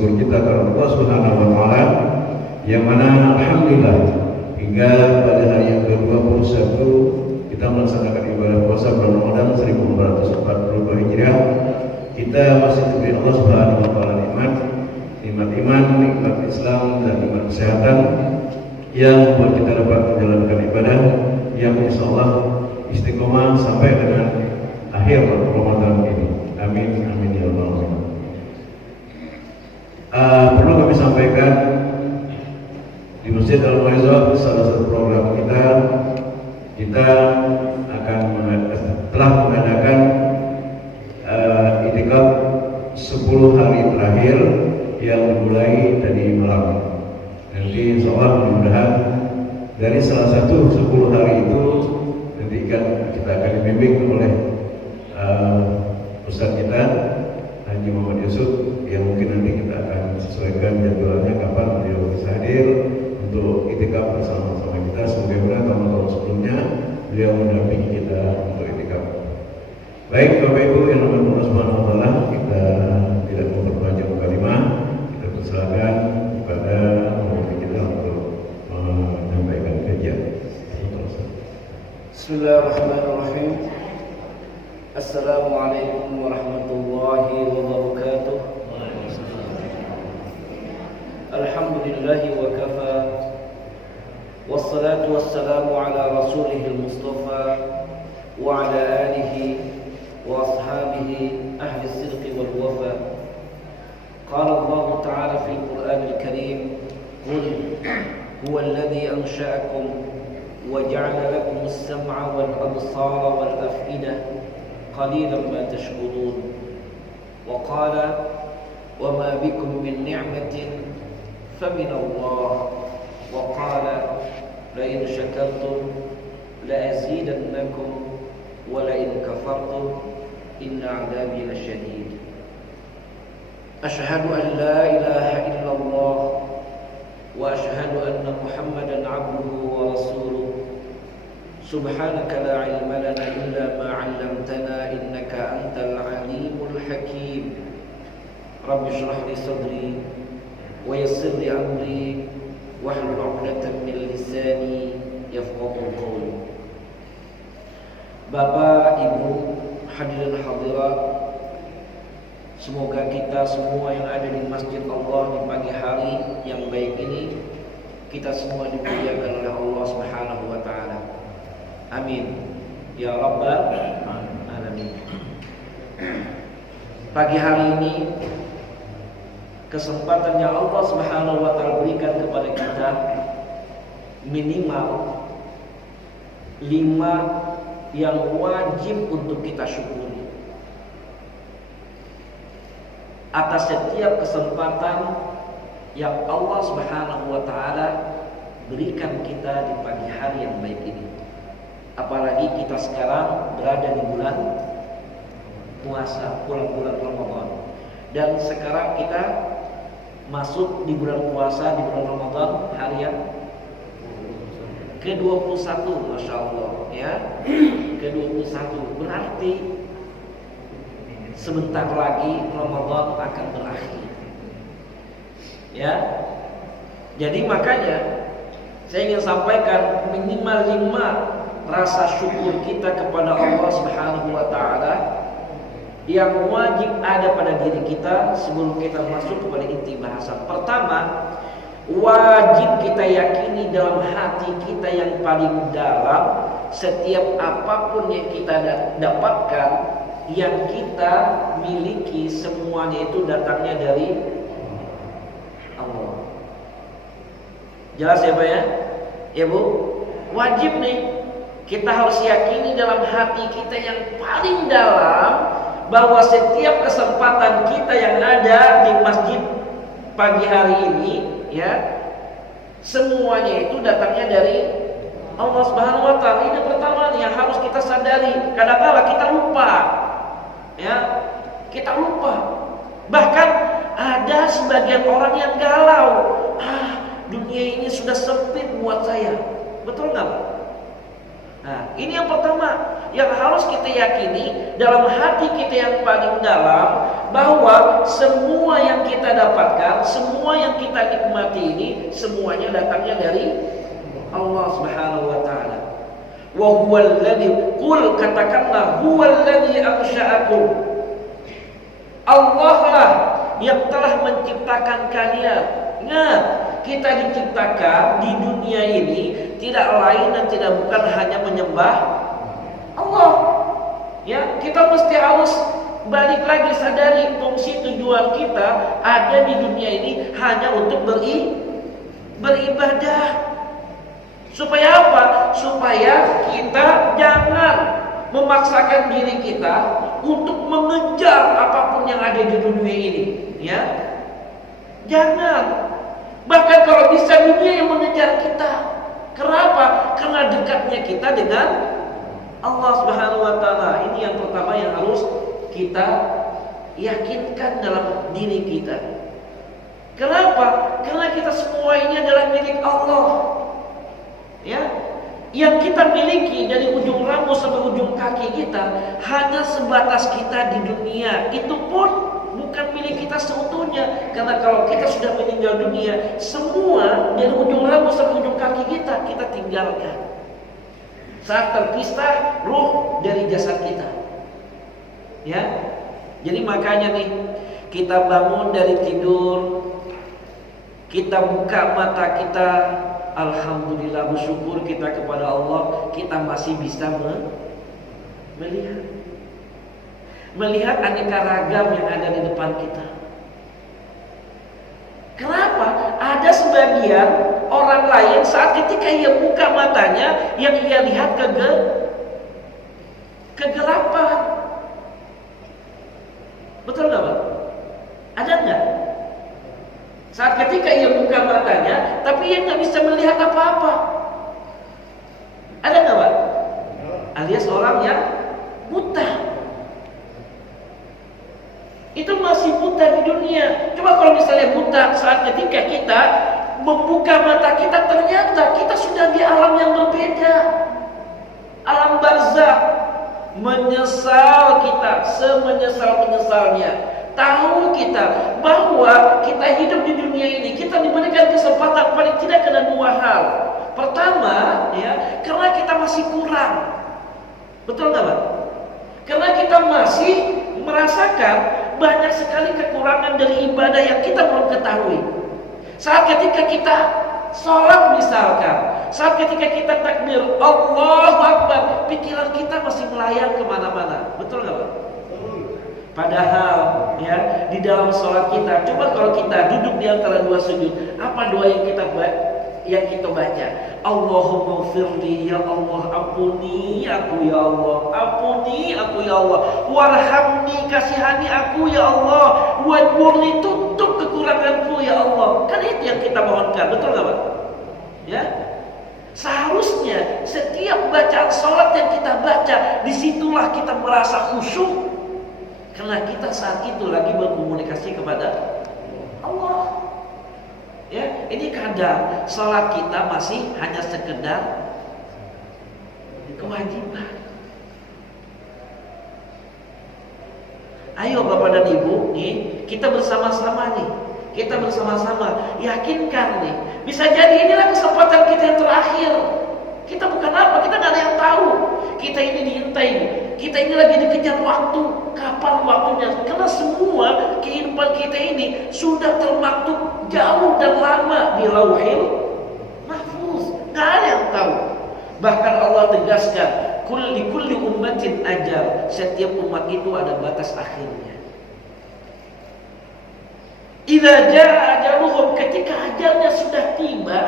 syukur kita kepada Allah Subhanahu wa taala, yang mana alhamdulillah hingga pada hari yang ke-21 kita melaksanakan ibadah puasa bulan Ramadan 1442 Hijriah. Kita masih diberi Allah Subhanahu wa taala nikmat iman, nikmat Islam dan nikmat kesehatan yang membuat kita dapat menjalankan ibadah yang insyaallah istiqomah sampai dengan akhir Ramadan ini. Amin amin ya rabbal alamin. Perlu kami sampaikan, di Masjid Al-Mau'izah salah satu program kita akan telah mengadakan i'tikaf 10 hari terakhir yang dimulai dari malam. Nanti insyaallah mudah-mudahan dari salah satu 10 hari itu nanti kita akan dibimbing oleh Ustaz kita Haji Muhammad Yusuf, yang mungkin nanti kita akan sesuaikan jadwalnya kapan beliau bisa hadir untuk i'tikaf bersama-sama kita. Semoga tahun-tahun sebelumnya beliau mendampingi kita untuk i'tikaf. Baik Bapak Ibu yang namanya Allah Subhanahu wa taala, kita tidak memperpanjang kalimat, kita persilakan kepada pemimpin kita untuk menyampaikan kajian. Bismillahirrahmanirrahim. Assalamualaikum warahmatullahi wabarakatuh. Alhamdulillahi wa kafa, wassalatu wassalamu ala rasulihil mustafa wa ala alihi wa ashabihi ahli sidqi wal wafa. Qala Allah ta'ala fil Qur'anil Karim, qul huwa alladhi ansha'akum wa ja'ala lakum as-sam'a wal absara wal af'idah qalilan ma tashkurun. Wa qala wa ma bikum min ni'matin famin Allah. Wa qala la in syakartum la azidannakum wa la in kafartum inna 'adzabi lasyadid. Asyhadu an la ilaha illallah wa asyhadu anna Muhammadan 'abduhu wa rasuluh. Subhanaka la ilma lana illa ma 'allamtana innaka antal 'alimul hakim. Rabbi shrah li sadri wa yassir li amri wahlul 'uqdatam min lisani yafqahu qawli. Bapak, Ibu, hadirin hadirat, semoga kita semua yang ada di Masjid Allah di pagi hari yang baik ini, kita semua dimuliakan oleh Allah Subhanahu wa taala. Amin ya rabbal alamin. Pagi hari ini kesempatan yang Allah Subhanahu wa taala berikan kepada kita minimal 5 yang wajib untuk kita syukuri. Atas setiap kesempatan yang Allah Subhanahu wa taala berikan kita di pagi hari yang baik ini. Apalagi kita sekarang berada di bulan puasa, bulan Ramadan. Dan sekarang kita masuk di bulan puasa, di bulan Ramadan hari yang ke-21, Masya Allah ya. Ke-21 berarti sebentar lagi Ramadan akan berakhir ya. Jadi makanya saya ingin sampaikan minimal 5 rasa syukur kita kepada Allah Subhanahu wa taala yang wajib ada pada diri kita sebelum kita masuk kepada inti bahasan. Pertama, wajib kita yakini dalam hati kita yang paling dalam, setiap apapun yang kita dapatkan, yang kita miliki, semuanya itu datangnya dari Allah. Jelas ya Pak ya? Ya Bu? Wajib nih, kita harus yakini dalam hati kita yang paling dalam bahwa setiap kesempatan kita yang ada di masjid pagi hari ini ya, semuanya itu datangnya dari Allah Subhanahu wa taala. Ini pertama nih yang harus kita sadari. Kadang-kadang kita lupa. Ya, kita lupa. Bahkan ada sebagian orang yang galau. Dunia ini sudah sempit buat saya. Betul nggak Pak? Nah, ini yang pertama yang harus kita yakini dalam hati kita yang paling dalam, bahwa semua yang kita dapatkan, semua yang kita nikmati ini semuanya datangnya dari Allah Subhanahu wa taala. Wa huwal ladzi, qul, katakanlah, huwal ladzi ansha'akum. Allah lah yang telah menciptakan kalian. Ingat, kita diciptakan di dunia ini tidak lain dan tidak bukan hanya menyembah Allah. Ya, kita mesti harus balik lagi sadari fungsi tujuan kita ada di dunia ini hanya untuk beribadah. Supaya apa? Supaya kita jangan memaksakan diri kita untuk mengejar apapun yang ada di dunia ini, ya. Jangan. Bahkan kalau bisa dunia yang mengejar kita. Kenapa? Karena dekatnya kita dengan Allah Subhanahu wa taala. Ini yang pertama yang harus kita yakinkan dalam diri kita. Kenapa? Karena kita semua ini adalah milik Allah. Ya. Yang kita miliki dari ujung rambut sampai ujung kaki kita hanya sebatas kita di dunia. Itu pun bukan milik kita seutuhnya. Karena kalau kita sudah meninggal dunia, semua dari ujung rambut sampai ujung kaki kita tinggalkan. Saat terpisah ruh dari jasad kita. Ya. Jadi makanya nih, kita bangun dari tidur, kita buka mata kita, alhamdulillah, bersyukur kita kepada Allah, kita masih bisa melihat aneka ragam yang ada di depan kita. Kenapa? Ada sebagian orang lain saat ketika ia buka matanya, yang ia lihat kegelapan. Betul nggak, Pak? Ada nggak? Saat ketika ia buka matanya, tapi ia nggak bisa melihat apa-apa. Ada nggak, Pak? Alias orang yang buta. Itu masih buta di dunia. Coba kalau misalnya buta saat ketika kita membuka mata kita, ternyata kita sudah di alam yang berbeda. Alam barzakh. Menyesal kita, semenyesal-menyesalnya. Tahu kita bahwa kita hidup di dunia ini, kita diberikan kesempatan paling tidak kena dua hal. Pertama, ya, karena kita masih kurang. Betul nggak, Pak? Karena kita masih merasakan banyak sekali kekurangan dari ibadah yang kita belum ketahui. Saat ketika kita sholat misalkan, saat ketika kita takbir Allahu Akbar, pikiran kita masih melayang kemana-mana. Betul nggak, Pak? Padahal ya, di dalam sholat kita, coba kalau kita duduk di antara dua sujud, apa doa yang kita baca? Allahumma firli, ya Allah, ampuni aku ya Allah, ampuni aku ya Allah, warhamni, kasihani aku ya Allah, wajburni, tutup kekuranganku ya Allah. Kan itu yang kita mohonkan, betul nggak, Pak? Ya, seharusnya setiap bacaan sholat yang kita baca, disitulah kita merasa khusyuk, karena kita saat itu lagi berkomunikasi kepada Allah. Ya, ini kadang sholat kita masih hanya sekedar kewajiban. Ayo Bapak dan Ibu, nih kita bersama-sama nih, kita bersama-sama yakinkan nih, bisa jadi inilah kesempatan kita yang terakhir. Kita bukan apa, kita nggak ada yang tahu. Kita ini diintai, kita ini lagi dikejar waktu. Kapan waktunya? Karena semua kehidupan kita ini sudah termaktub jauh dan lama di Lauhil Mahfuz. Nggak ada yang tahu. Bahkan Allah tegaskan, kulli ummatin ajal. Setiap umat itu ada batas akhirnya. Idza jaa ajaluhum, ketika ajalnya sudah tiba,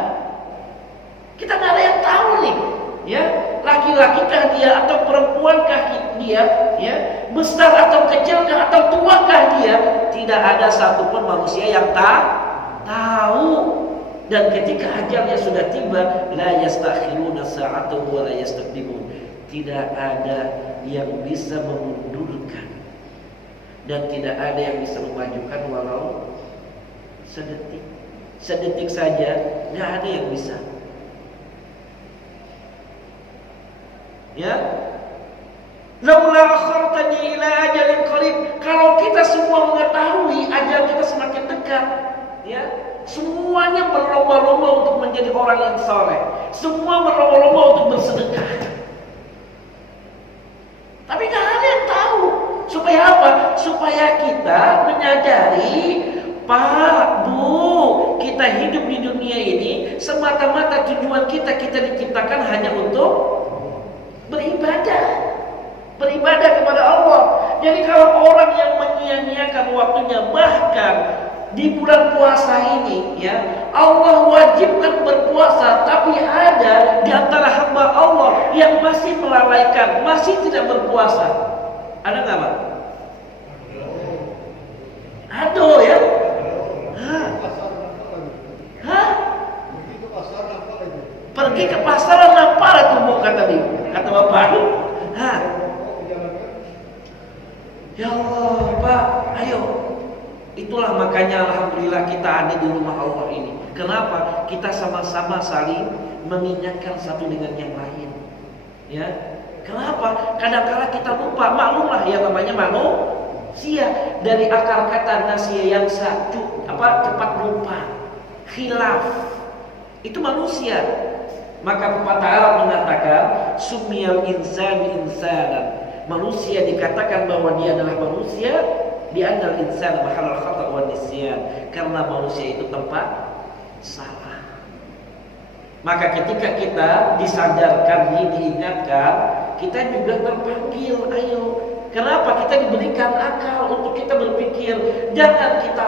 kita nggak ada yang tahu nih, ya, laki-lakikah dia atau perempuankah dia, ya, besar atau kecilkah atau tuakah dia, tidak ada satupun manusia yang tahu. Dan ketika ajalnya sudah tiba, la yastakhiruna sa'atan wa la yastaqdimun, tidak ada yang bisa memundurkan dan tidak ada yang bisa memajukan walau sedetik saja, nggak ada yang bisa. Ya. Laula akhartani ila ajalin qarib. Kalau kita semua mengetahui ajal kita semakin dekat, ya. Semuanya berlomba-lomba untuk menjadi orang yang saleh. Semua berlomba-lomba untuk bersedekah. Tapi nggak ada yang tahu. Supaya apa? Supaya kita menyadari, Pak, Bu, kita hidup di dunia ini semata-mata tujuan kita diciptakan hanya untuk beribadah. Beribadah kepada Allah. Jadi kalau orang yang menyia-nyiakan waktunya, bahkan di bulan puasa ini, ya, Allah wajibkan berpuasa, tapi ada di antara hamba Allah yang masih melalaikan, masih tidak berpuasa. Ada nggak, Pak? Ada, ya. Hah? Pergi ke pasaran apa itu, Bu, kata Bapak. Hah? Ya Allah, Pak, ayo. Itulah makanya alhamdulillah kita ada di rumah Allah ini. Kenapa? Kita sama-sama saling mengingatkan satu dengan yang lain. Ya. Kenapa? Kadang-kala kita lupa. Maklumlah yang namanya manusia. Dari akar kata nasiya yang cepat lupa. Khilaf. Itu manusia. Maka pepatah Arab mengatakan sumiyal insanu insanan. Manusia dikatakan bahwa dia adalah manusia di annal insan mahallul khata' wan nisyan, karena manusia itu tempat salah. Maka ketika kita disadarkan, diingatkan, kita juga terpanggil, ayo. Kenapa? Kita diberikan akal untuk kita berpikir. Jangan kita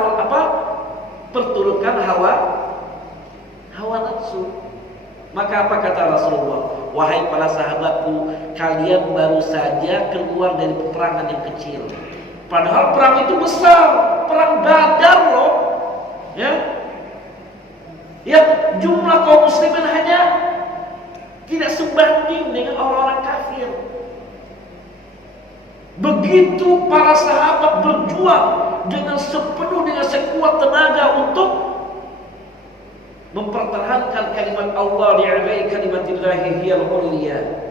perturutkan hawa nafsu. Maka apa kata Rasulullah? Wahai para sahabatku, kalian baru saja keluar dari peperangan yang kecil. Padahal perang itu besar, perang Badar loh. Ya. Yang jumlah kaum muslimin hanya tidak sebanding dengan orang-orang kafir. Begitu para sahabat berjuang dengan sekuat tenaga untuk mempertahankan kalimat Allah, li'ilai kalimatillahi hiyal ulya.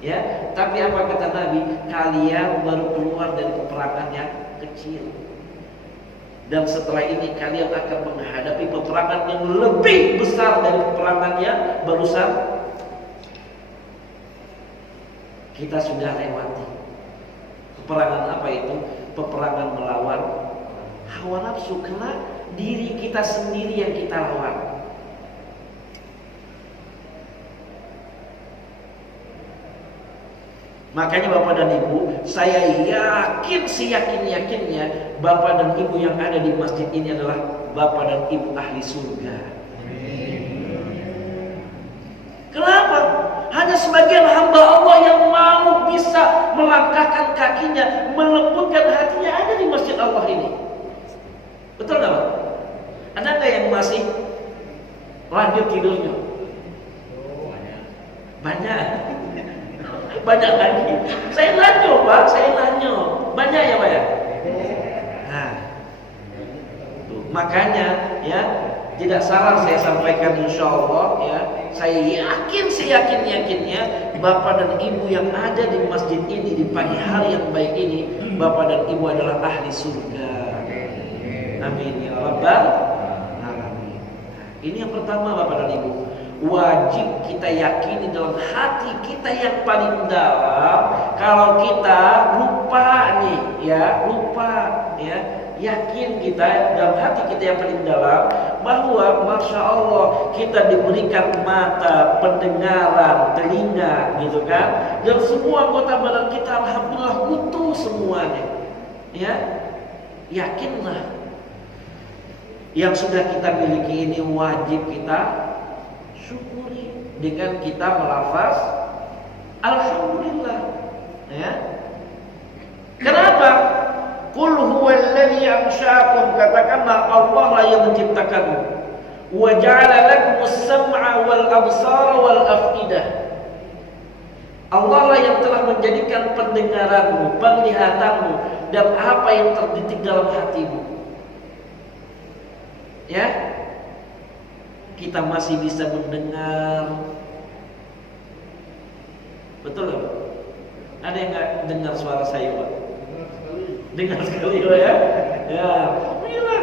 Ya, tapi apa kata Nabi? Kalian baru keluar dari peperangan yang kecil. Dan setelah ini kalian akan menghadapi peperangan yang lebih besar dari peperangan yang barusan kita sudah lewati. Peperangan apa itu? Peperangan melawan hawa nafsu, karena diri kita sendiri yang kita lawan. Makanya Bapak dan Ibu, saya yakin seyakin-yakinnya Bapak dan Ibu yang ada di masjid ini adalah Bapak dan Ibu ahli surga. Kenapa? Hanya sebagian hamba Allah yang mau bisa melangkahkan kakinya, melembutkan hatinya ada di masjid Allah ini. Betul nggak, Pak? Ada nggak yang masih lanjut tidurnya? Banyak. Banyak lagi. Saya nanya, Pak. Banyak ya, Pak ya? Nah, tuh, makanya ya tidak salah saya sampaikan, insya Allah ya. Saya yakin seyakin-yakinnya Bapak dan Ibu yang ada di masjid ini di pagi hari yang baik ini, Bapak dan Ibu adalah ahli surga. Amin ya rabbal alamin. Ini yang pertama, Bapak dan Ibu. Wajib kita yakini dalam hati kita yang paling dalam. Kalau kita lupa yakin kita dalam hati kita yang paling dalam bahwa Masya Allah kita diberikan mata, pendengaran, telinga, gitu kan, dan semua anggota badan kita alhamdulillah utuh semuanya. Ya, yakinlah yang sudah kita miliki ini wajib kita syukuri dengan kita melafaz alhamdulillah. Ya. Kenapa? Qul huwallazi ansha'akum, katakanlah Allah lah yang menciptakanmu. Wa ja'ala lakumus sam'a wal absara wal afidah. Allah lah yang telah menjadikan pendengaranmu, penglihatanmu, dan apa yang terdidik dalam hatimu. Ya, kita masih bisa mendengar. Betul nggak Pak? Ada yang nggak dengar suara saya Pak? Dengar sekali Pak ya? Ya, alhamdulillah.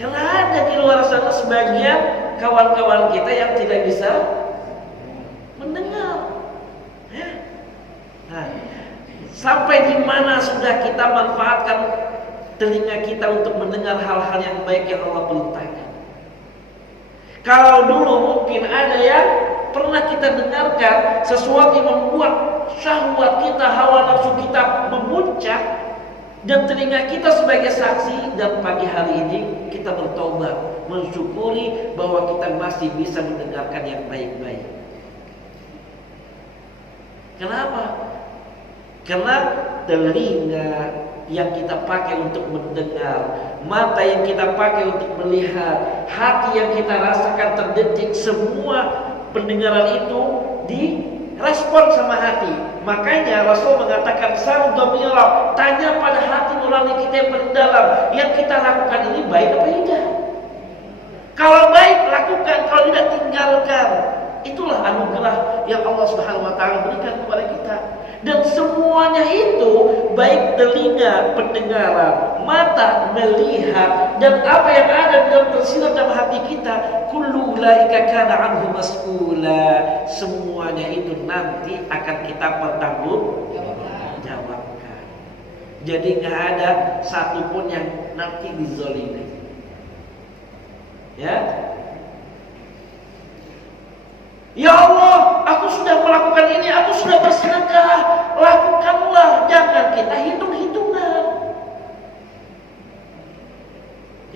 Karena ada di luar sana sebagian kawan-kawan kita yang tidak bisa mendengar. Ya. Nah, sampai di mana sudah kita manfaatkan telinga kita untuk mendengar hal-hal yang baik yang Allah perintahkan. Kalau dulu mungkin ada yang pernah kita dengarkan sesuatu yang membuat syahwat kita, hawa nafsu kita memuncak, dan telinga kita sebagai saksi, dan pagi hari ini kita bertobat, mensyukuri bahwa kita masih bisa mendengarkan yang baik-baik. Kenapa? Karena telinga yang kita pakai untuk mendengar, mata yang kita pakai untuk melihat, hati yang kita rasakan terdetik, semua pendengaran itu direspon sama hati. Makanya Rasul mengatakan sal dhamirah, tanya pada hati nurani kita yang paling dalam, yang kita lakukan ini baik apa tidak. Kalau baik lakukan, kalau tidak tinggalkan. Itulah anugerah yang Allah Subhanahu wa taala berikan kepada kita. Dan semuanya itu, baik telinga pendengaran, mata melihat, dan apa yang ada dalam tersirat dalam hati kita, kullu ulaika kana anhu mas'ula. Semuanya itu nanti akan kita pertanggungjawabkan. Jadi nggak ada satupun yang nanti dizalimi. Ya. Ya Allah, aku sudah melakukan ini, aku sudah bersedekah, lakukanlah, jangan kita hitung-hitungan.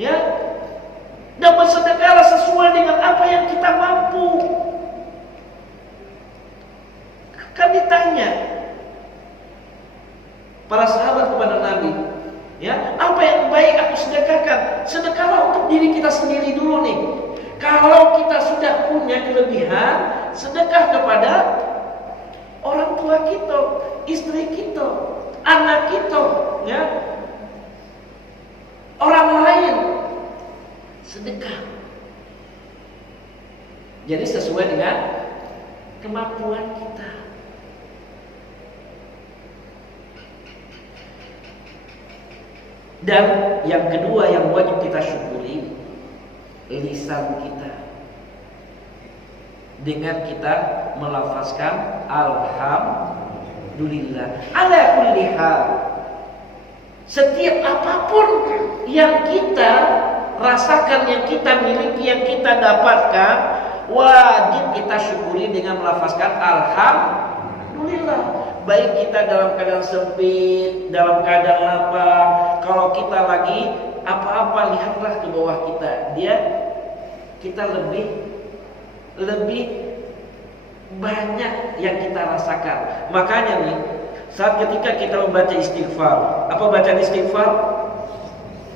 Ya, dan bersedekahlah sesuai dengan apa yang kita mampu. Kan ditanya para sahabat kepada Nabi, ya, apa yang baik aku sedekahkan? Sedekahlah untuk diri kita sendiri dulu nih. Kalau kita sudah punya kelebihan, sedekah kepada orang tua kita, istri kita, anak kita, ya, orang lain, sedekah. Jadi sesuai dengan kemampuan kita. Dan yang kedua yang wajib kita syukuri, lisan kita, dengan kita melafazkan alhamdulillah ala kulli hal. Setiap apapun yang kita rasakan, yang kita miliki, yang kita dapatkan, wajib kita syukuri dengan melafazkan alhamdulillah. Baik kita dalam keadaan sempit, dalam keadaan lapang. Kalau kita lagi apa-apa, lihatlah ke bawah kita. Kita lebih banyak yang kita rasakan. Makanya nih, saat ketika kita membaca istighfar, apa bacaan istighfar?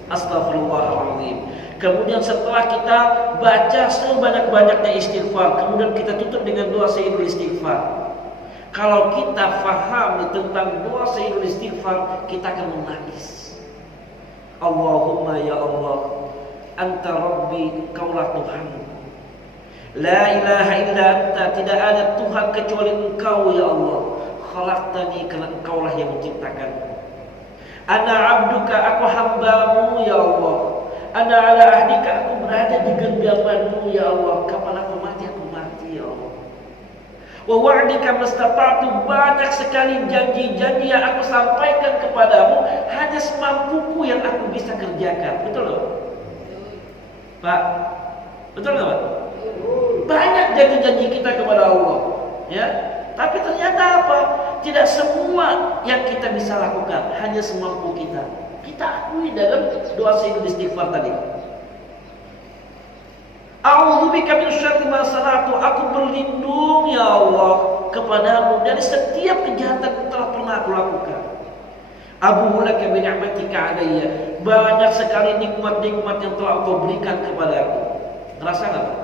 Astaghfirullahaladzim. Kemudian setelah kita baca sebanyak-banyaknya istighfar, kemudian kita tutup dengan doa sayyidul istighfar. Kalau kita faham tentang doa sayyidul istighfar, kita akan menangis. Allahumma ya Allah, anta rabbi, kaulah Tuhan. La ilaha illa anta, tidak ada Tuhan kecuali engkau ya Allah. Khalaqtani, karena engkaulah yang menciptakanku. Ana abduka, aku hambamu ya Allah. Ana ala ahdika, aku berada di genggamanmu ya Allah. Kapan aku mati, aku mati ya Allah. Wa wa'dika mastata'tu, banyak sekali janji-janji yang aku sampaikan kepadamu, hanya semampuku yang aku bisa kerjakan. Betul loh Pak? Betul nggak Pak? Banyak janji-janji kita kepada Allah, ya. Tapi ternyata apa? Tidak semua yang kita bisa lakukan, hanya semampu kita. Kita akui dalam doa sayyidul istighfar tadi. A'udzubika min syarri ma sana'tu, aku berlindung ya Allah kepadamu dari setiap kejahatan yang telah pernah aku lakukan. Abu'u laka bi ni'matika 'alayya, banyak sekali nikmat-nikmat yang telah Engkau berikan kepadaku. Terasa enggak Pak?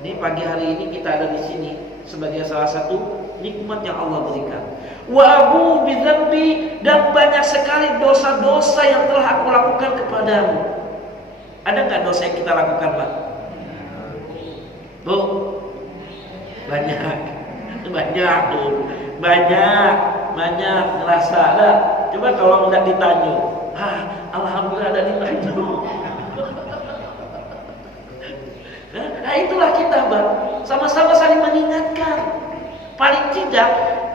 Ini pagi hari ini kita ada di sini sebagai salah satu nikmat yang Allah berikan. Wa abu bi dzambi, dan banyak sekali dosa-dosa yang telah aku lakukan kepadamu. Ada nggak dosa yang kita lakukan Pak? Bu, banyak. Banyak tuh, banyak ngerasa ada. Coba kalau nggak ditanya, alhamdulillah ada ditanya. Nah itulah kita Bang, sama-sama saling mengingatkan. Paling tidak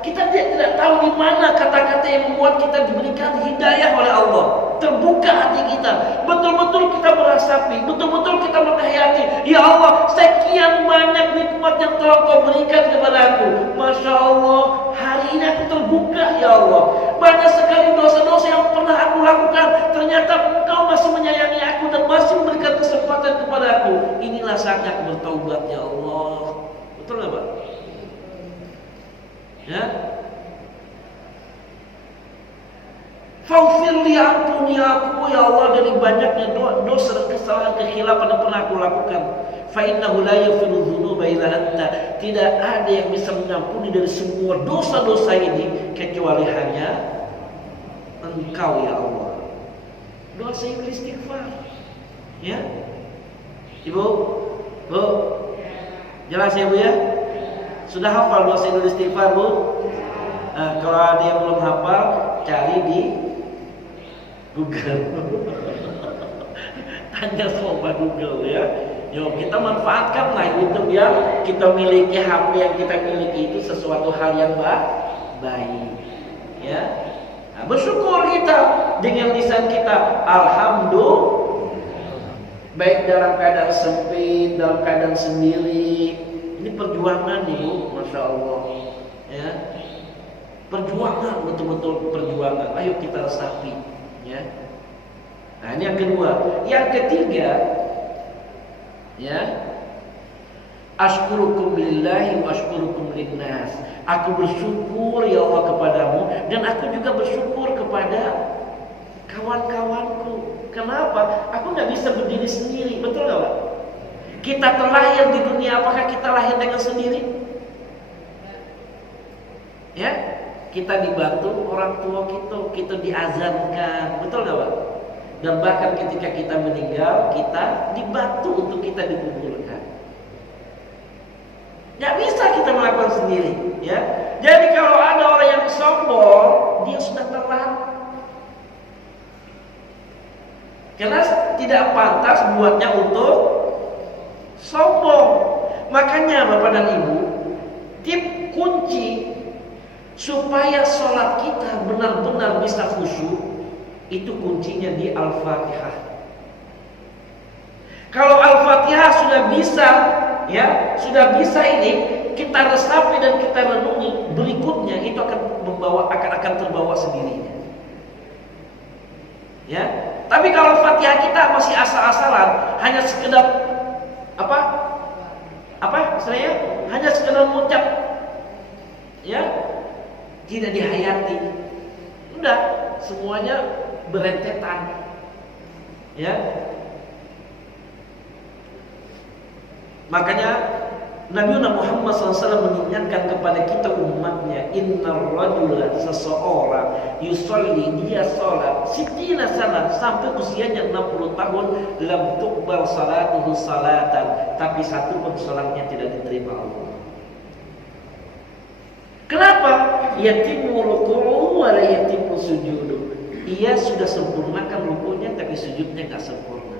kita tidak tahu di mana kata-kata yang membuat kita diberikan hidayah oleh Allah. Terbuka hati kita, betul-betul kita meresapi, betul-betul kita menghayati. Ya Allah, sekian banyak nikmat yang telah Kau berikan kepada aku. Masya Allah, hari ini aku terbuka ya Allah. Banyak sekali dosa-dosa yang pernah aku lakukan, ternyata Engkau masih menyayangi aku dan masih memberikan kesempatan kepada aku. Inilah saatnya aku bertaubat ya Allah. Betul nggak Pak? Ya. Faghfirli, ampuni aku ya Allah dari banyaknya dosa dan kesalahan kekhilafan yang pernah aku lakukan. Fa innahu la yaghfiru dzunuba illa anta. Tidak ada yang bisa mengampuni dari semua dosa-dosa ini kecuali hanya Engkau ya Allah. Doa saya istighfar. Ya. Ibu, Bu. Jelas ya Bu ya? Sudah hafal doa saya istighfar Bu? Kalau ada yang belum hafal, cari di Google. Tanya sama Google ya. Yuk kita manfaatkan lah YouTube ya. Kita miliki HP yang kita miliki itu sesuatu hal yang baik. Ya. Nah, bersyukur kita dengan lisan kita. Alhamdulillah. Baik dalam keadaan sempit, dalam keadaan sendiri. Ini perjuangan nih Bu, Masya Allah. Ya. Perjuangan, betul-betul perjuangan. Ayo kita resapi, ya. Nah, ini yang kedua. Yang ketiga, ya. Ashkurukum lillahi wa ashkurukum linnas. Aku bersyukur ya Allah kepadamu dan aku juga bersyukur kepada kawan-kawanku. Kenapa? Aku nggak bisa berdiri sendiri, betul nggak Pak? Kita terlahir di dunia, apakah kita lahir dengan sendiri? Ya. Kita dibantu orang tua kita diazankan, betul nggak Pak? Dan bahkan ketika kita meninggal, kita dibantu untuk kita dikuburkan. Nggak bisa kita melakukan sendiri, ya. Jadi kalau ada orang yang sombong, dia sudah telat. Karena tidak pantas buatnya untuk sombong. Makanya Bapak dan Ibu, tip kunci supaya sholat kita benar-benar bisa khusyuk, itu kuncinya di Al-Fatihah. Kalau Al-Fatihah sudah bisa, ya, sudah bisa ini kita resapi dan kita renungi, berikutnya itu akan terbawa sendirinya. Ya, tapi kalau Fatihah kita masih asal-asalan, hanya sekedar istilahnya, hanya sekedar mengucap, ya. Tidak dihayati, udah semuanya berentetan, ya. Makanya Nabi Muhammad SAW mengingatkan kepada kita umatnya, innar rajula, seseorang yusolli, dia sholat sittina sanat sampai usianya 60 tahun, lam tuqbal salatuhu salatan, tapi satu pun sholatnya tidak diterima Allah. Kenapa? Yatimu ruku'u wa la yatimu sujudu. Ia sudah sempurnakan rukunya tapi sujudnya enggak sempurna.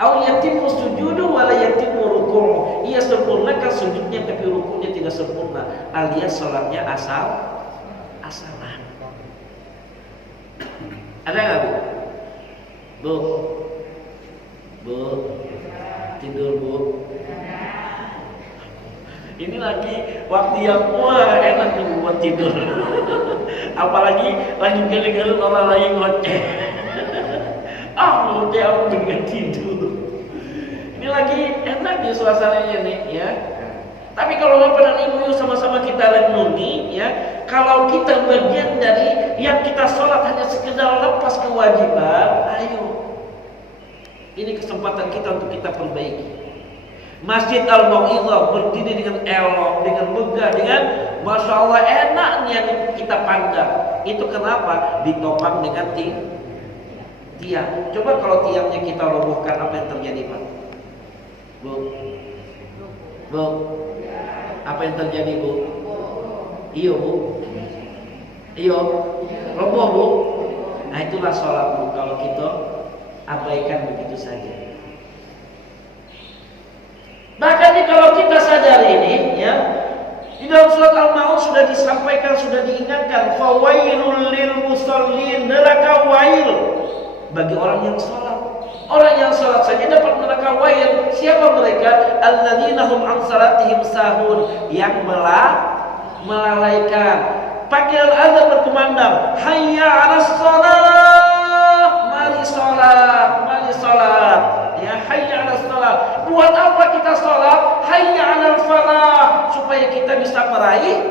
Au yatimu sujudu wa la yatimu ruku'u. Ia sempurnakan sujudnya tapi rukunya tidak sempurna. Alias salatnya asalan. Ada enggak Bu? Bu. Tidur Bu. Ini lagi waktu yang enak nih buat tidur. Apalagi lagi geli-geli orang lagi ngoceh. Ngoceh aku dengan tidur. Ini lagi enak nih suasananya nih, ya. Tapi kalau Bapak dan Ibu sama-sama kita renungi, ya, kalau kita bagian dari yang kita sholat hanya sekedar lepas kewajiban, ayo. Ini kesempatan kita untuk kita perbaiki. Masjid Al-Mau'izah berdiri dengan elok, dengan megah, dengan Masya Allah enaknya kita pandang. Itu kenapa? Ditopang dengan tiang. Coba kalau tiangnya kita robohkan, apa yang terjadi Pak? Bu? apa yang terjadi Bu? Iyo Bu. Iyo, roboh Bu. Nah itulah sholat Bu, kalau kita abaikan begitu saja. Bahkan kalau kita sadar ini, ya, di dalam surat Al-Maun sudah disampaikan, sudah diingatkan, fawailul lil musallin, neraka wail bagi orang yang sholat. Orang yang sholat saja dapat neraka wail. Siapa mereka? Alladzina hum an salatihim sahun, yang melalaikan. Panggilan azan berkumandang, hayya 'alas shalah, mari salat, mari salat. Ya, hayya 'alas shalah. Buat apa kita salat? Hayya 'alal falah, supaya kita bisa meraih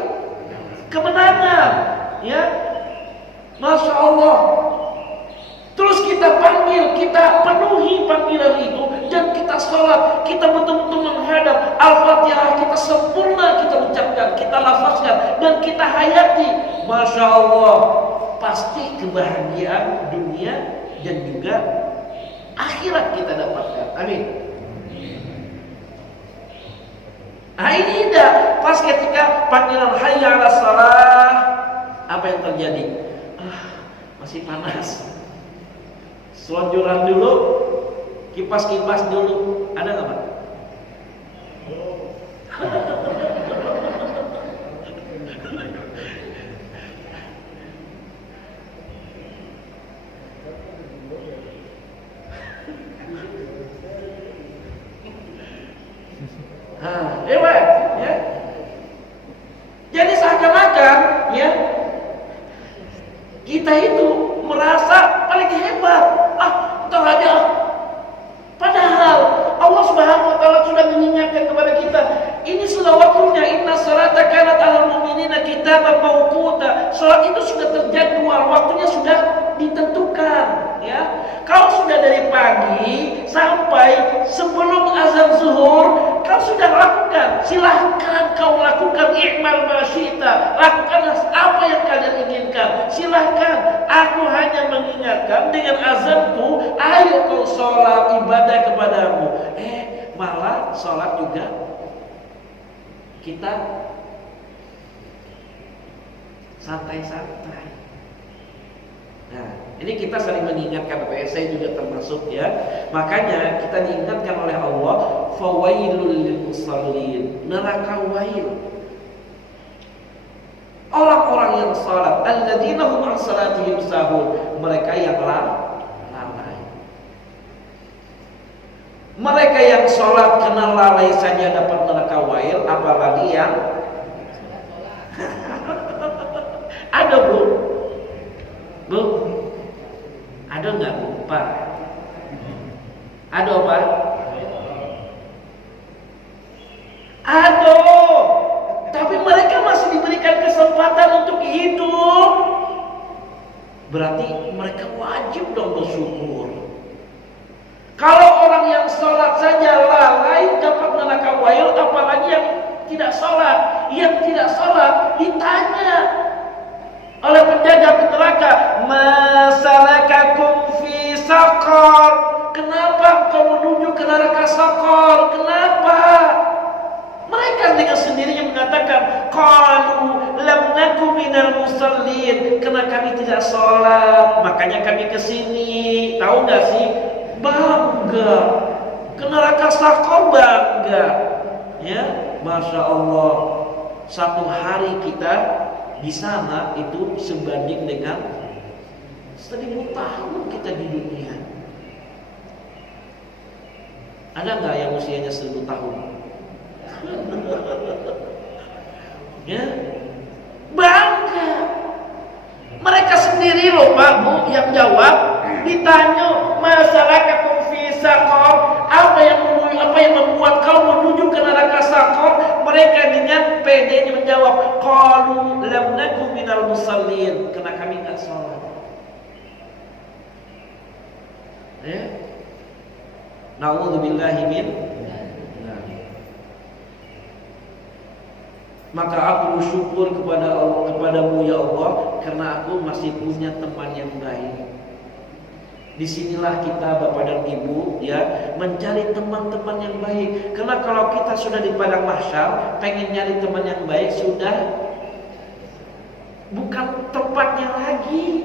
kemenangan. Ya. Masya Allah. Terus kita panggil, kita penuhi panggilan itu, dan kita sholat, kita betul-betul menghadap Al-Fatihah, kita sempurna, kita ucapkan, kita lafazkan, dan kita hayati. Masya Allah, pasti kebahagiaan dunia dan juga akhirat kita dapatkan. Amin. Nah ini indah. Pas ketika panggilan hayya 'alas shalah, apa yang terjadi? Masih panas. Selonjoran dulu, kipas-kipas dulu. Ada nggak Pak? Hebat, ya. Jadi seakan-akan, ya, kita itu merasa paling hebat. Entar aja. Padahal Allah Subhanahu wa taala sudah mengingatkan kepada kita, ini sudah waktunya, inna sholata kanat 'alal mu'minina kitaban mawquta. Salat itu sudah terjadwal, waktunya sudah ditentukan, ya. Kalau sudah dari pagi sampai sebelum azan zuhur, kau sudah lakukan, silahkan kau lakukan, i'mal ma syi'ta, lakukanlah apa yang kalian inginkan, silahkan. Aku hanya mengingatkan dengan azanku, ayo kau sholat ibadah kepadamu. Malah sholat juga kita santai-santai. Nah, ini kita saling mengingatkan, saya juga termasuk, ya. Makanya kita diingatkan oleh Allah, fawailul lil musallin, neraka wail. Orang-orang yang salat, alladzina hum an salatihim sahun, mereka yang lalai. Mereka yang salat kena lalai saja dapat neraka wail, apalagi yang ada Bu? Bu, ada nggak Bu? Pak, ada Pak? Ada. Tapi mereka masih diberikan kesempatan untuk hidup. Berarti mereka wajib dong bersyukur. Kalau orang yang sholat saja lalai dapat neraka wail, apalagi yang tidak sholat. Yang tidak sholat ditanya oleh penjaga neraka, masalakakum fi saqar, kenapa kau menuju ke neraka saqar? Kenapa? Mereka dengan sendirinya mengatakan, qalu lam naku minal musallin, karena kami tidak sholat, makanya kami kesini. Tahu nggak sih? Bangga. Ke neraka saqar bangga. Ya, Masya Allah. Satu hari kita di sana itu sebanding dengan 1000 tahun kita di dunia. Ada nggak yang usianya 1000 tahun? Ya, bangga. Mereka sendiri loh Pak Bu yang jawab. Ditanya masyarakat fi saqar, apa yang membuat kau menuju ke neraka saqar? Mereka dengan pedenya menjawab, qalu lam naku minal musallin, karena kami enggak sholat. Ya. Na'udzubillahi min. Maka aku bersyukur kepadamu ya Allah, karena aku masih punya teman yang baik. Disinilah kita Bapak dan Ibu ya mencari teman-teman yang baik. Karena kalau kita sudah di padang mahsyar pengen nyari teman yang baik, sudah bukan tempatnya lagi.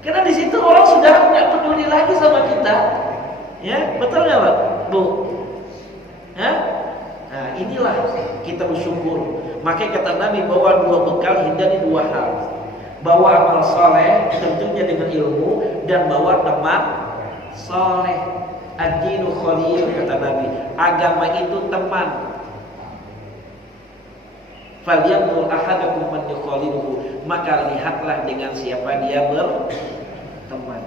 Karena di situ orang sudah nggak peduli lagi sama kita. Ya, betul nggak Pak? Bu? Hah? Nah, inilah kita bersyukur. Makanya kata Nabi bawa 2 bekal, hindari 2 hal. Bawa amal soleh, tentunya dengan ilmu, dan bawa teman soleh. Ad-dinu khalil, kata Nabi. Agama itu teman. Falyanzur ahadakum man yukhaliluhu, maka lihatlah dengan siapa dia berteman.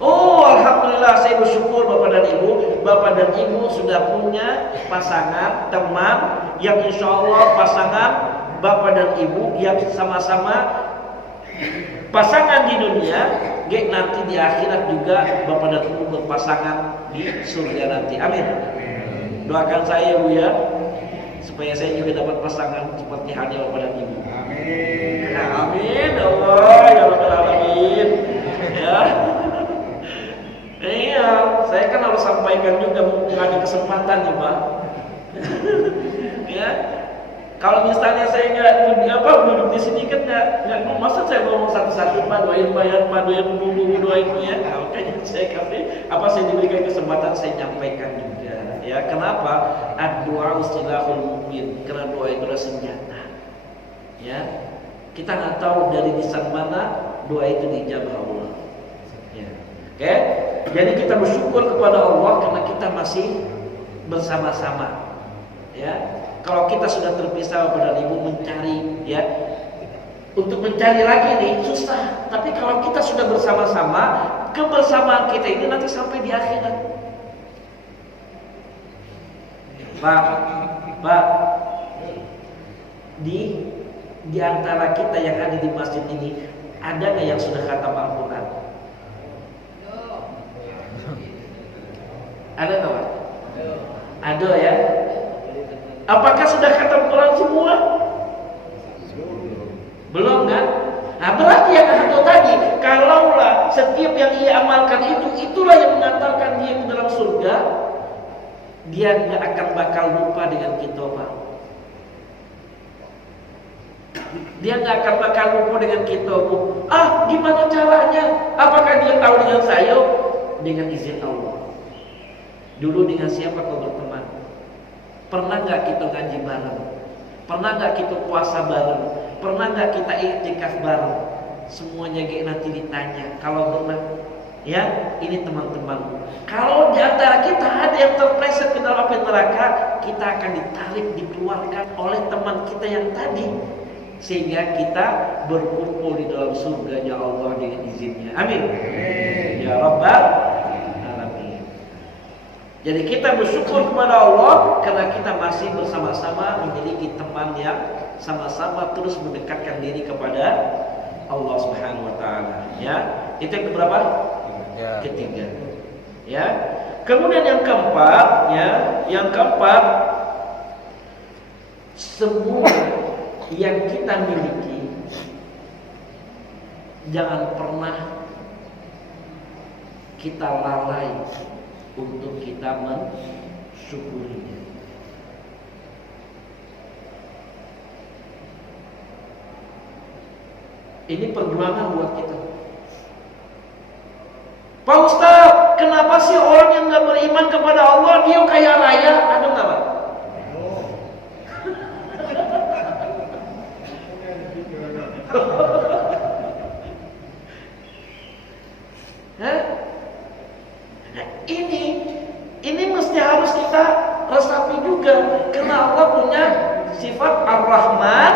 Oh, alhamdulillah, saya bersyukur Bapak dan Ibu. Bapak dan Ibu sudah punya pasangan, teman yang insya Allah pasangan Bapak dan Ibu yang sama-sama pasangan di dunia, nanti di akhirat juga Bapak dan Ibu berpasangan di surga nanti. Amin. Doakan saya Bu ya, supaya saya juga dapat pasangan seperti halnya Bapak dan Ibu. Amin. Amin. Allah ya Rabbal alamin. Ya. Iya, saya kan harus sampaikan juga mumpung ada kesempatan nih Pak. Ya. Kalau misalnya saya nggak duduk di sini kan nggak masa saya ngomong satu-satu Pak, doain bayar Pak, doain ya. Nah, makanya saya kasih saya diberikan kesempatan saya nyampaikan juga. Ya, kenapa? Ad-du'a silahul mu'min, karena doa itu adalah senjata. Ya, kita nggak tahu dari lisan mana doa itu dijawab Allah. Ya, oke? Jadi kita bersyukur kepada Allah karena kita masih bersama-sama. Ya, kalau kita sudah terpisah Bapak dan Ibu mencari, ya, untuk mencari lagi nih susah. Tapi kalau kita sudah bersama-sama, kebersamaan kita ini nanti sampai di akhirat. Pak, di antara kita yang ada di masjid ini, ada nggak yang sudah khatam Al-Quran? Ada nggak Pak? Ada ya. Apakah sudah khatam Quran semua? Belum kan? Nah, berarti yang satu tadi, kalaulah setiap yang ia amalkan itulah yang mengantarkan dia ke dalam surga, dia nggak akan bakal lupa dengan kita Pak. Dia nggak akan bakal lupa dengan kita Bu. Gimana caranya? Apakah dia tahu dengan saya? Dengan izin Allah. Dulu dengan siapa kau berteman? Pernah nggak kita ngaji bareng? Pernah nggak kita puasa bareng? Pernah nggak kita iktikaf bareng? Semuanya nanti ditanya. Kalau pernah, ya ini teman-teman. Kalau di antara kita ada yang terpleset ke dalam api neraka, kita akan ditarik, dikeluarkan oleh teman kita yang tadi, sehingga kita berkumpul di dalam surganya Allah dengan izinnya. Amin. Ya Rabbal. Jadi kita bersyukur kepada Allah karena kita masih bersama-sama memiliki teman yang sama-sama terus mendekatkan diri kepada Allah Subhanahu wa taala. Ya. Itu yang keberapa? Ketiga. Ya. Kemudian yang keempat, semua yang kita miliki jangan pernah kita lalai untuk kita mensyukurinya. Ini perjuangan buat kita. Pak Ustaz, kenapa sih orang yang nggak beriman kepada Allah dia kaya raya? Ada nggak Pak? Ini mesti harus kita resapi juga, karena Allah punya sifat Ar-Rahman,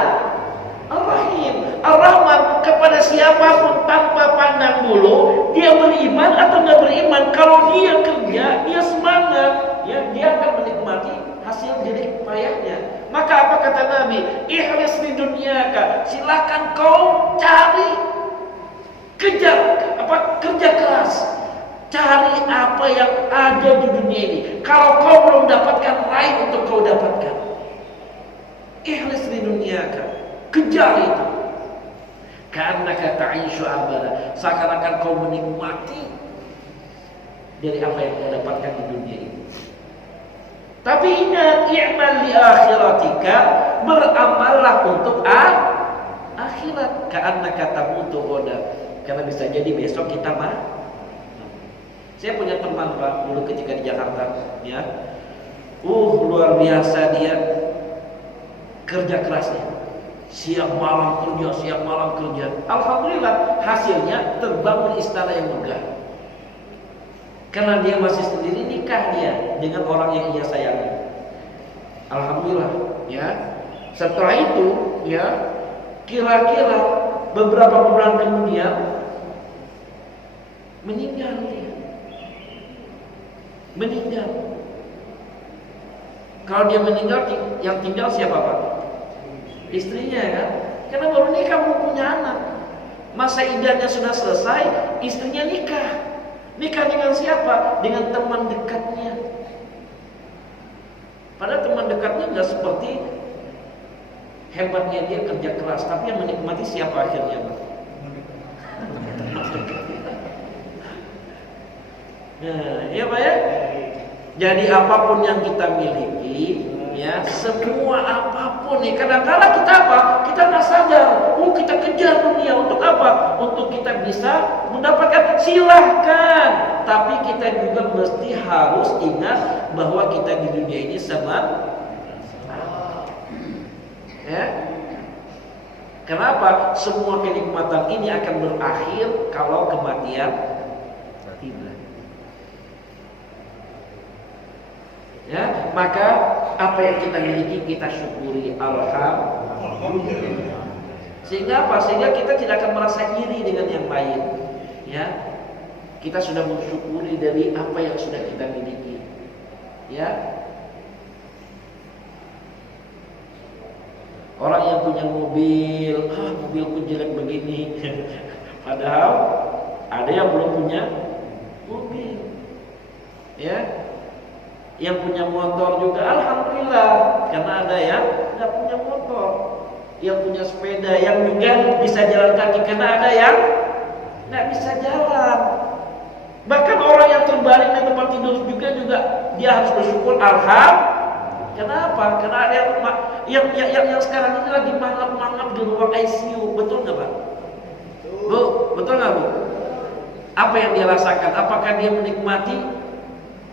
Ar-Rahim. Ar-Rahman kepada siapapun tanpa pandang bulu, dia beriman atau nggak beriman. Kalau dia kerja, dia semangat, ya dia akan menikmati hasil jerih payahnya. Maka apa kata Nabi? Ikhlas di dunyaka, silakan kau cari, kejar kerja keras. Cari apa yang ada di dunia ini. Kalau kau belum dapatkan, raih untuk kau dapatkan. Ikhlas di dunia kan, kejar itu. Karena ka'annaka ta'ishu abada, seakan-akan kau menikmati dari apa yang kau dapatkan di dunia ini. Tapi ingat, i'mal li akhiratika, beramallah untuk akhirat. Ka'annaka tamutu ghadan, karena bisa jadi besok kita Saya punya teman Pak, dulu ketika di Jakarta, ya, luar biasa dia kerja kerasnya, siang malam kerja. Alhamdulillah hasilnya terbangun istana yang megah. Karena dia masih sendiri, nikah dia dengan orang yang ia sayangi. Alhamdulillah, ya. Setelah itu, ya, kira-kira beberapa bulan kemudian meninggal dia. Kalau dia meninggal, yang tinggal siapa Pak? Istrinya, kan? Karena baru nikah, belum punya anak. Masa iddahnya sudah selesai, istrinya nikah. Nikah dengan siapa? Dengan teman dekatnya. Padahal teman dekatnya nggak seperti hebatnya dia kerja keras, tapi yang menikmati siapa akhirnya Pak? Nah, ya Pak ya. Jadi apapun yang kita miliki, ya, semua apapun nih, kadang-kadang kita apa? Kita nggak sadar. Kita kejar dunia untuk apa? Untuk kita bisa mendapatkan, silahkan. Tapi kita juga mesti harus ingat bahwa kita di dunia ini sama. Ya. Kenapa? Semua kenikmatan ini akan berakhir kalau kematian tiba. Ya, maka apa yang kita miliki kita syukuri, alhamdulillah. Sehingga apa? Sehingga kita tidak akan merasa iri dengan yang lain. Ya, kita sudah mensyukuri dari apa yang sudah kita miliki. Ya, orang yang punya mobil, mobilku jelek begini. Padahal ada yang belum punya mobil. Ya. Yang punya motor juga alhamdulillah, karena ada yang nggak punya motor, yang punya sepeda, yang juga bisa jalan kaki, karena ada yang nggak bisa jalan. Bahkan orang yang terbaring di tempat tidur juga dia harus bersyukur alhamdulillah. Kenapa? Karena ada yang sekarang ini lagi mangap di ruang ICU, betul nggak Pak? Bu, betul nggak Bu? Apa yang dia rasakan? Apakah dia menikmati?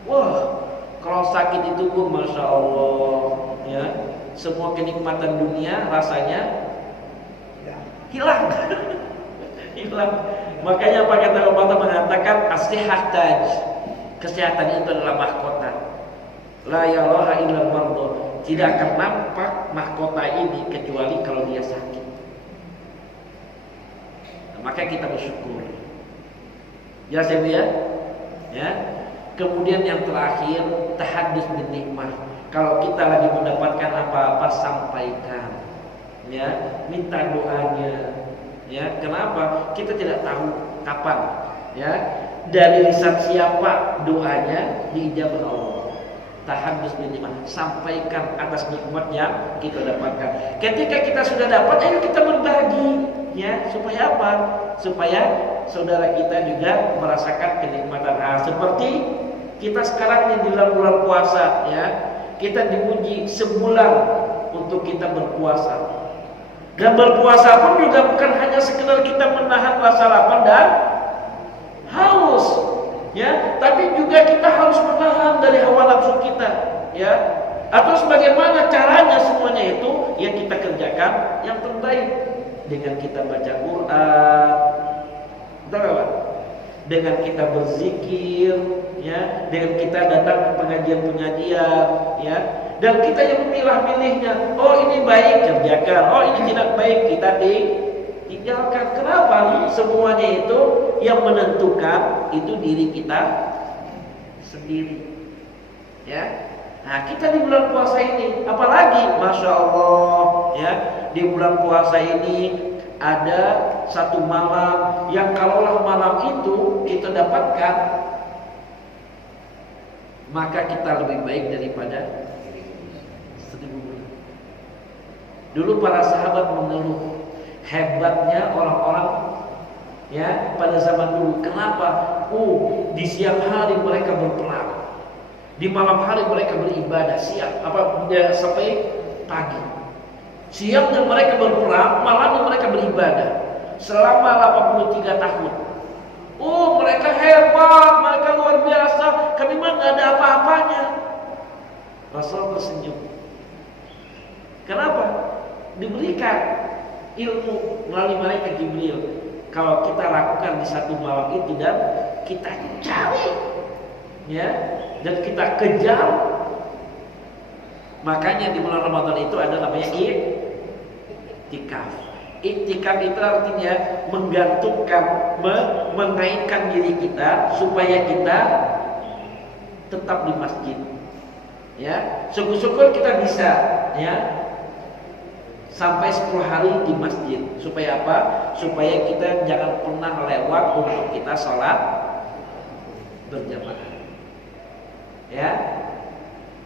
Wah. Kalau sakit itu pun Masya Allah, ya, semua kenikmatan dunia rasanya hilang. Hilang. Makanya Pak kata pepatah mengatakan as-sihah taj, kesehatan itu adalah mahkota. La yaraha illa al-marḍ, tidak akan nampak mahkota ini kecuali kalau dia sakit. Nah, maka kita bersyukur. Jelas ya? Ya. Kemudian yang terakhir, tahaddus bin nikmah. Kalau kita lagi mendapatkan apa-apa, sampaikan, ya, minta doanya, ya. Kenapa? Kita tidak tahu kapan, ya. Dari lisan siapa doanya diijabah Allah. Tahaddus bin nikmah, sampaikan atas nikmat yang kita dapatkan. Ketika kita sudah dapat, ayo kita berbagi, ya. Supaya apa? Supaya saudara kita juga merasakan kenikmatan. Seperti kita sekarang di dalam bulan puasa, ya, kita diuji sebulan untuk kita berpuasa. Dan berpuasa pun juga bukan hanya sekedar kita menahan rasa lapar dan haus, ya, tapi juga kita harus menahan dari hawa nafsu kita, ya. Atau sebagaimana caranya semuanya itu yang kita kerjakan yang terbaik dengan kita baca Quran, betul nggak Pak? Dengan kita berzikir, ya, dengan kita datang ke pengajian-pengajian, ya, dan kita yang memilah-milihnya. Oh ini baik, kerjakan. Oh ini tidak baik, kita tinggalkan. Kenapa? Semuanya itu yang menentukan itu diri kita sendiri, ya. Nah kita di bulan puasa ini, apalagi, Masya Allah, ya, di bulan puasa ini ada satu malam yang kalaulah malam itu kita dapatkan, maka kita lebih baik daripada 1000 bulan. Dulu para sahabat mengeluh, hebatnya orang-orang ya pada zaman dulu. Kenapa? Di siang hari mereka berperang, di malam hari mereka beribadah, sampai pagi. Siangnya mereka berperang, malamnya mereka beribadah selama 83 tahun. Mereka hebat, mereka luar biasa. Kami mah gak ada apa-apanya. Rasul tersenyum. Kenapa? Diberikan ilmu melalui malaikat Jibril. Kalau kita lakukan di satu malam itu dan kita cari, ya, dan kita kejar, makanya di bulan Ramadan itu ada namanya iktikaf. Iktikaf itu artinya menggantungkan, mengaitkan diri kita supaya kita tetap di masjid. Ya, syukur-syukur kita bisa, ya, sampai 10 hari di masjid. Supaya apa? Supaya kita jangan pernah lewat untuk kita sholat berjamaah. Ya,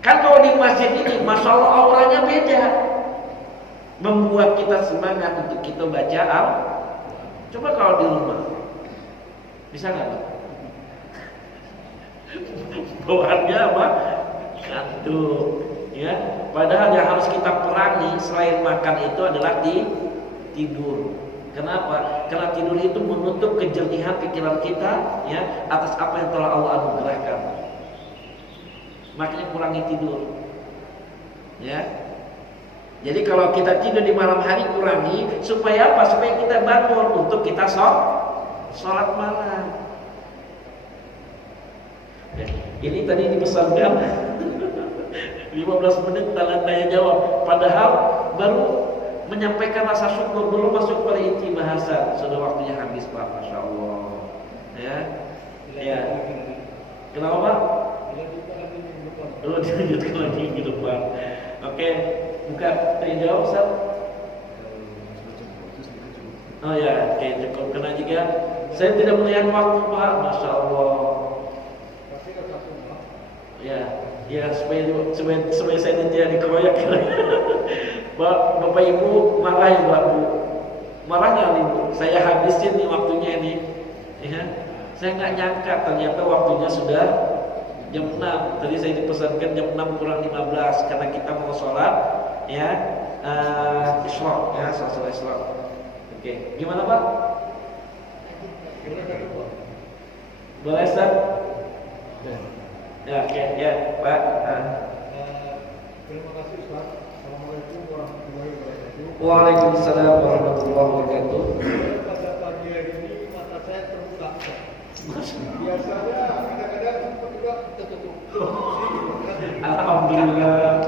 kan kalau di masjid ini, masya Allah auranya beda, membuat kita semangat untuk kita baca Coba kalau di rumah, bisa nggak Pak? Bawaannya apa? Kantuk, ya. Padahal yang harus kita perangi selain makan itu adalah tidur. Kenapa? Karena tidur itu menutup kejernihan pikiran kita, ya, atas apa yang telah Allah anugerahkan. Makanya kurangi tidur, ya. Jadi kalau kita tidur di malam hari kurangi, supaya apa? Supaya kita bangun untuk kita sholat malam. Ini tadi dipesankan 15 menit tanya jawab, padahal baru menyampaikan rasa syukur, belum masuk pada inti bahasa. Sudah waktunya habis Pak, masya Allah. Ya, ya. Kenapa Pak? Dilanjutkan lagi minggu depan. Oke, bukan tanya jawab Ustaz. Oh ya, oke, cukup. Kena juga. Saya tidak melihat waktu Pak, masya Allah. Ya, supaya saya tidak dikeroyak. Bapak Ibu marah ya Bapak Bu. Marah nggak nih Bu? Saya habisin nih waktunya ini. Ya, saya nggak nyangka ternyata waktunya sudah jam 6. Tadi saya dipesankan jam 6 kurang 15 karena kita mau sholat, ya, Isyraq, ya, sholat Isyraq. Oke, gimana Pak? Boleh Ustaz? Ya, oke, ya, Pak. Terima kasih Ustaz. Assalamualaikum warahmatullahi wabarakatuh. Waalaikumsalam warahmatullahi wabarakatuh. Pada pagi hari ini mata saya terbuka. Biasanya kadang-kadang juga tertutup. Alhamdulillah.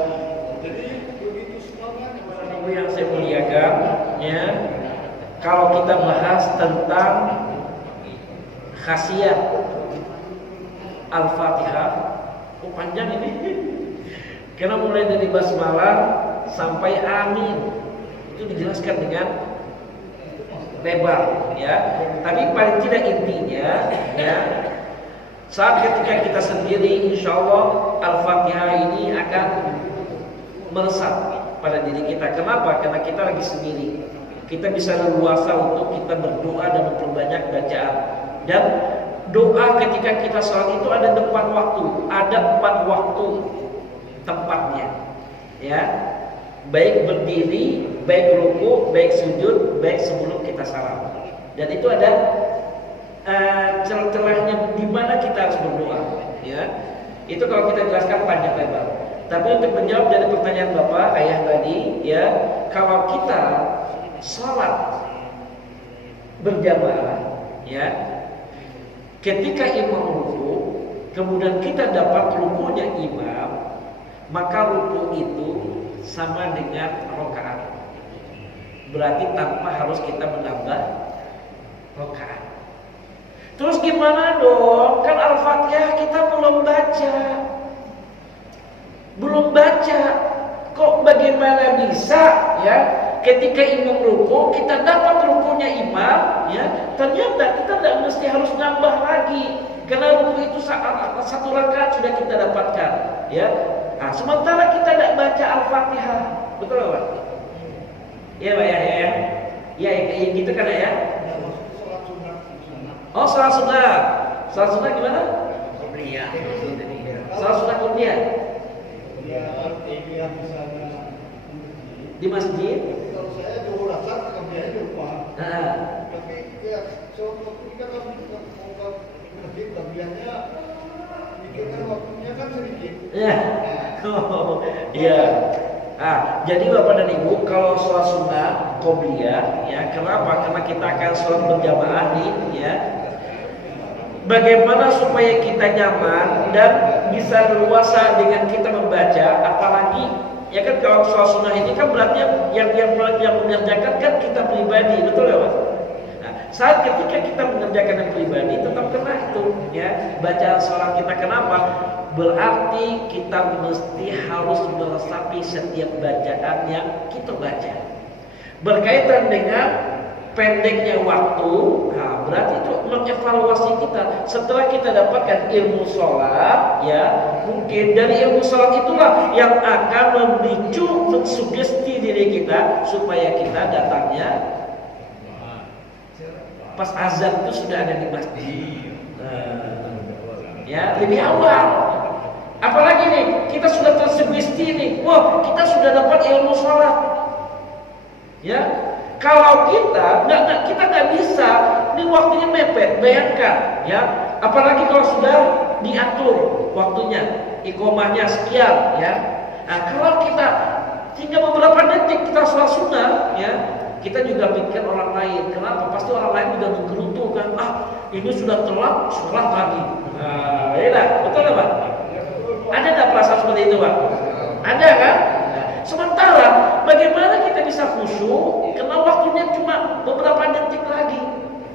Jadi begitu semangat Ibu yang saya muliakan, ya, kalau kita bahas tentang khasiat Al-Fatihah, panjang ini. Karena mulai dari basmalah sampai amin itu dijelaskan dengan lebar, ya. Tapi paling tidak intinya, ya, saat ketika kita sendiri, insya Allah Al-Fatihah ini akan meresap pada diri kita. Kenapa? Karena kita lagi sendiri. Kita bisa leluasa untuk kita berdoa dan memperbanyak bacaan. Dan doa ketika kita sholat itu ada 4 waktu, ada 4 waktu tempatnya, ya, baik berdiri, baik ruku, baik sujud, baik sebelum kita salam. Dan itu ada celah-celahnya di mana kita harus berdoa, ya. Itu kalau kita jelaskan panjang lebar. Tapi untuk menjawab dari pertanyaan Bapak Ayah tadi, ya, kalau kita sholat berjamaah, ya, ketika imam ruku, kemudian kita dapat rukunya imam, maka ruku itu sama dengan rakaat. Berarti tanpa harus kita menambah rakaat. Terus gimana dong? Kan Al-Fatihah kita belum baca. Kok bagaimana bisa, ya? Ketika imam ruku, kita dapat rukunya imam, ya. Ternyata kita tidak mesti harus nambah lagi. Karena ruku itu satu rakaat sudah kita dapatkan, ya. Nah, sementara kita tidak baca Al-Fatihah, betul nggak Pak? Iya Pak ya. Ya, yang gitu kan ya. Yang masuk sholat sunat di sana. Oh, salat sunat. Salat sunat gimana? Iya. Salat sunat kuliah Dia dia misalnya di masjid. kalau saya dulu rasa kemudian lupa. Nah, Tapi ya sewaktu ini kan kalau kita mau ke masjid kemudiannya mikirkan waktunya kan sedikit. ya. Oh, iya. Ah, jadi Bapak dan Ibu, kalau sholat sunnah qobliyah, ya, kenapa? Karena kita akan sholat berjamaah nih, ya. Bagaimana supaya kita nyaman dan bisa leluasa dengan kita membaca, apalagi ya kan kalau sholat sunnah ini kan berarti yang mengerjakan kan kita pribadi, betul ya Pak? Nah, saat ketika kita mengerjakan yang pribadi tetap kena itu, ya, bacaan sholat kita. Kenapa? Berarti kita mesti harus meresapi setiap bacaan yang kita baca. Berkaitan dengan pendeknya waktu, nah berarti itu mengevaluasi kita. Setelah kita dapatkan ilmu sholat, ya, mungkin dari ilmu sholat itulah yang akan memicu sugesti diri kita supaya kita datangnya pas azan itu sudah ada di masjid. Ya, lebih awal. Apalagi nih, kita sudah tersugesti nih, wah kita sudah dapat ilmu sholat. Ya, kalau kita nggak bisa, ini waktunya mepet, bayangkan, ya. Apalagi kalau sudah diatur waktunya, iqomahnya sekian, ya. Nah, kalau kita tinggal beberapa detik kita sholat sunnah, ya, kita juga pikir orang lain. Kenapa? Pasti orang lain juga menggerutu kan, ini sudah telat, sholat lagi. Nah, ya, betul nggak Pak? Ada nggak perasaan seperti itu Pak? Ada kan? Sementara bagaimana kita bisa khusyuk karena waktunya cuma beberapa detik lagi.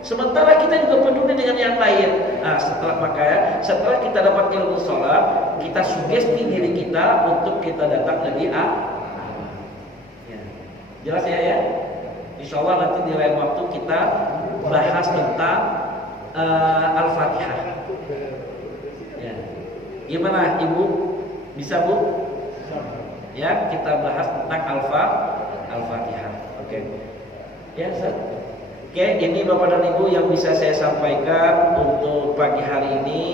Sementara kita juga peduli dengan yang lain. Nah, setelah kita dapat ilmu sholat, kita sugesti diri kita untuk kita datang lebih awal. Ya. Jelas ya? Insya Allah nanti di lain waktu kita bahas tentang Al-Fatihah. Ya. Gimana Ibu? Bisa Bu? Ya, kita bahas tentang Al-Fatihah. Oke. Ya, Ustaz. Oke, ini Bapak dan Ibu yang bisa saya sampaikan untuk pagi hari ini.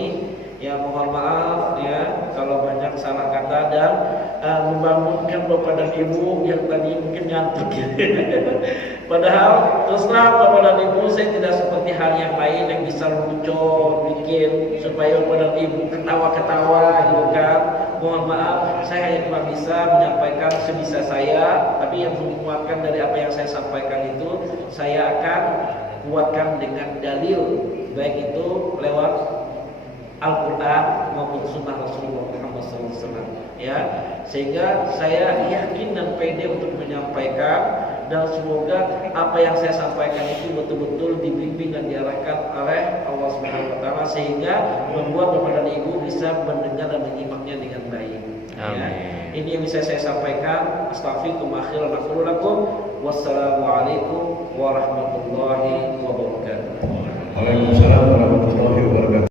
Ya, mohon maaf ya kalau banyak salah kata dan membangunkan Bapak dan Ibu yang tadi mungkin ngantuk. Padahal terus terang Bapak dan Ibu, saya tidak seperti hal yang lain yang bisa lucu bikin supaya Bapak dan Ibu ketawa-ketawa gitu kan. Mohon maaf, saya hanya cuma bisa menyampaikan sebisa saya, tapi yang menguatkan dari apa yang saya sampaikan itu saya akan kuatkan dengan dalil, baik itu lewat Al-Quran maupun Sunnah Rasulullah Muhammad SAW. Ya, sehingga saya yakin dan pede untuk menyampaikan, dan semoga apa yang saya sampaikan itu betul-betul dibimbing dan diarahkan oleh Allah Subhanahu Wa Taala sehingga membuat Bapak dan Ibu bisa mendengar dan menyimaknya dengan baik. Ya, ini yang bisa saya sampaikan. Astaghfirullahaladzim. Wassalamualaikum warahmatullahi wabarakatuh. Waalaikumsalam warahmatullahi wabarakatuh.